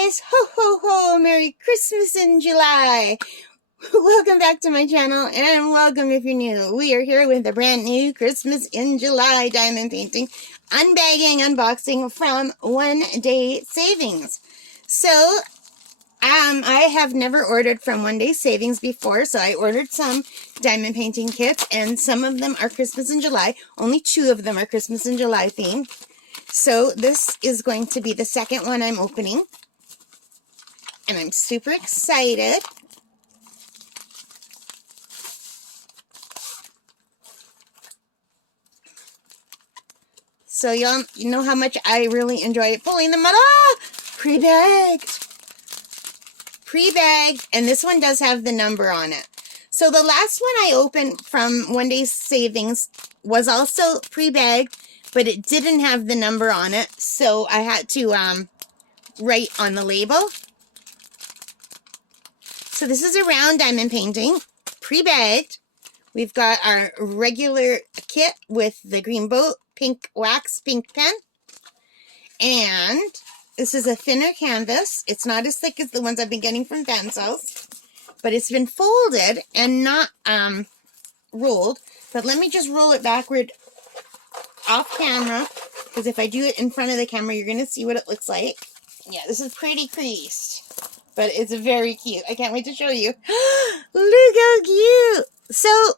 guys! Ho ho ho! Merry Christmas in July! Welcome back to my channel, and welcome if you're new. We are here with a brand new Christmas in July diamond painting, unbagging, unboxing from One Day Savings. So, I have never ordered from One Day Savings before, so I ordered some diamond painting kits, and some of them are Christmas in July. Only 2 of them are Christmas in July themed. So this is going to be the second one I'm opening, and I'm super excited. So you know how much I really enjoy pulling them out. Ah! Pre-bagged! Pre-bagged, and this one does have the number on it. So the last one I opened from One Day Savings was also pre-bagged, but it didn't have the number on it, so I had to write on the label. So this is a round diamond painting, pre-bagged. We've got our regular kit with the green boat, pink wax, pink pen. And this is a thinner canvas. It's not as thick as the ones I've been getting from Pencils, but it's been folded and not rolled. But let me just roll it backward off camera, because if I do it in front of the camera, you're going to see what it looks like. Yeah, this is pretty creased, but it's very cute. I can't wait to show you. Look how cute! So,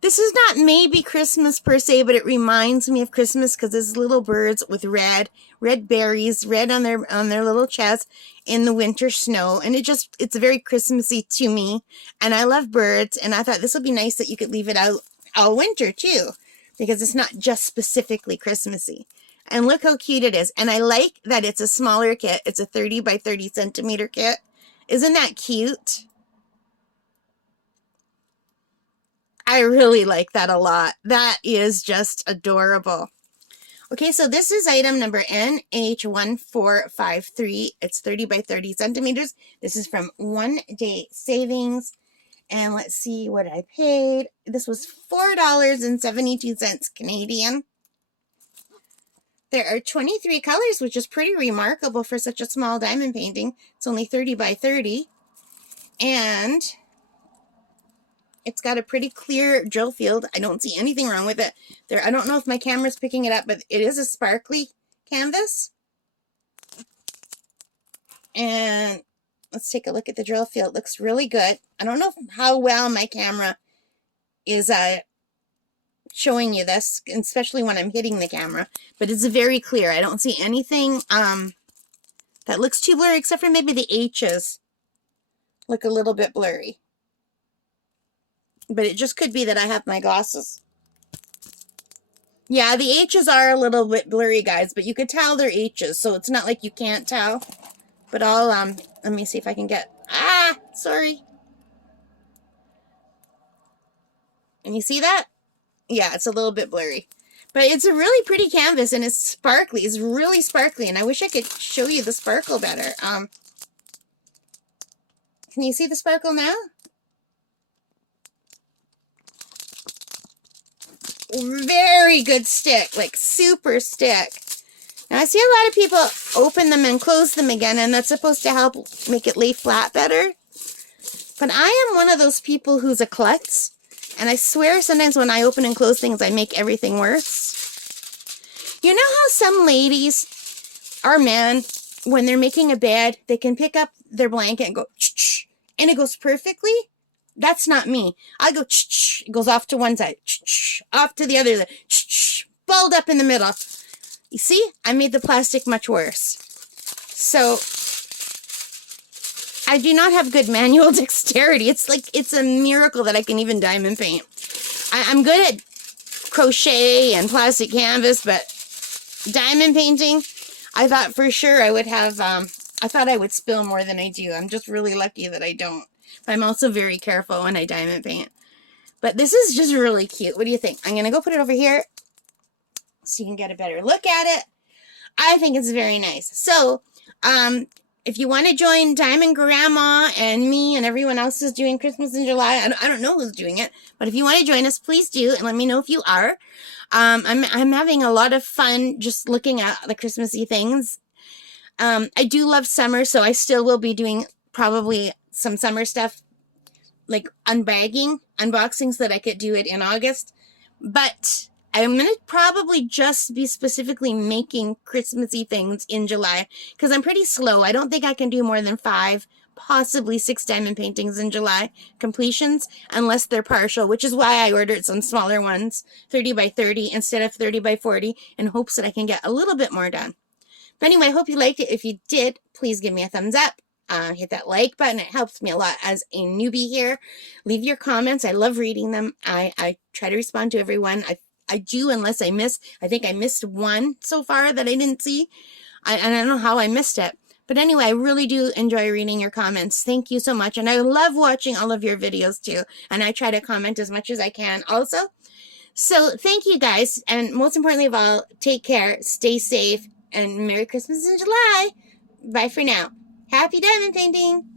this is not maybe Christmas per se, but it reminds me of Christmas because there's little birds with red berries, red on their little chest in the winter snow, and it's very Christmassy to me. And I love birds, and I thought this would be nice that you could leave it out all winter too, because it's not just specifically Christmassy. And look how cute it is. And I like that it's a smaller kit. It's a 30 by 30 centimeter kit. Isn't that cute? I really like that a lot. That is just adorable. Okay, so this is item number NH1453. It's 30 by 30 centimeters. This is from One Day Savings. And let's see what I paid. This was $4.72 Canadian. There are 23 colors, which is pretty remarkable for such a small diamond painting. It's only 30 by 30. And it's got a pretty clear drill field. I don't see anything wrong with it. I don't know if my camera's picking it up, but it is a sparkly canvas. And let's take a look at the drill field. It looks really good. I don't know how well my camera is showing you this, especially when I'm hitting the camera, but it's very clear. I don't see anything that looks too blurry, except for maybe the H's look a little bit blurry. But it just could be that I have my glasses. Yeah, the H's are a little bit blurry, guys, but you could tell they're H's, so it's not like you can't tell. But I'll, let me see if I can get, sorry. Can you see that? Yeah, it's a little bit blurry. But it's a really pretty canvas, and it's sparkly. It's really sparkly, and I wish I could show you the sparkle better. Can you see the sparkle now? Very good stick, like super stick. Now I see a lot of people open them and close them again, and that's supposed to help make it lay flat better. But I am one of those people who's a klutz, and I swear sometimes when I open and close things, I make everything worse. You know how some ladies or men, when they're making a bed, they can pick up their blanket and go, ch-ch, and it goes perfectly? That's not me. I go, ch-ch, it goes off to one side, ch-ch, off to the other side, ch-ch, balled up in the middle. You see? I made the plastic much worse. So, I do not have good manual dexterity. It's like, it's a miracle that I can even diamond paint. I'm good at crochet and plastic canvas, but diamond painting, I thought for sure I would have, I thought I would spill more than I do. I'm just really lucky that I don't. I'm also very careful when I diamond paint. But this is just really cute. What do you think? I'm going to go put it over here so you can get a better look at it. I think it's very nice. So, if you want to join Diamond Grandma and me and everyone else who's doing Christmas in July, I don't know who's doing it, but if you want to join us, please do, and let me know if you are. I'm having a lot of fun just looking at the Christmassy things. I do love summer, so I still will be doing probably some summer stuff, like unboxings that I could do it in August. But I'm going to probably just be specifically making Christmassy things in July because I'm pretty slow. I don't think I can do more than 5, possibly 6 diamond paintings in July completions unless they're partial, which is why I ordered some smaller ones, 30 by 30 instead of 30 by 40, in hopes that I can get a little bit more done. But anyway, I hope you liked it. If you did, please give me a thumbs up. Hit that like button. It helps me a lot as a newbie here. Leave your comments. I love reading them. I try to respond to everyone. I do, unless I miss. I think I missed one so far that I didn't see. And I don't know how I missed it. But anyway, I really do enjoy reading your comments. Thank you so much. And I love watching all of your videos too. And I try to comment as much as I can also. So thank you guys. And most importantly of all, take care, stay safe, and Merry Christmas in July. Bye for now. Happy diamond painting!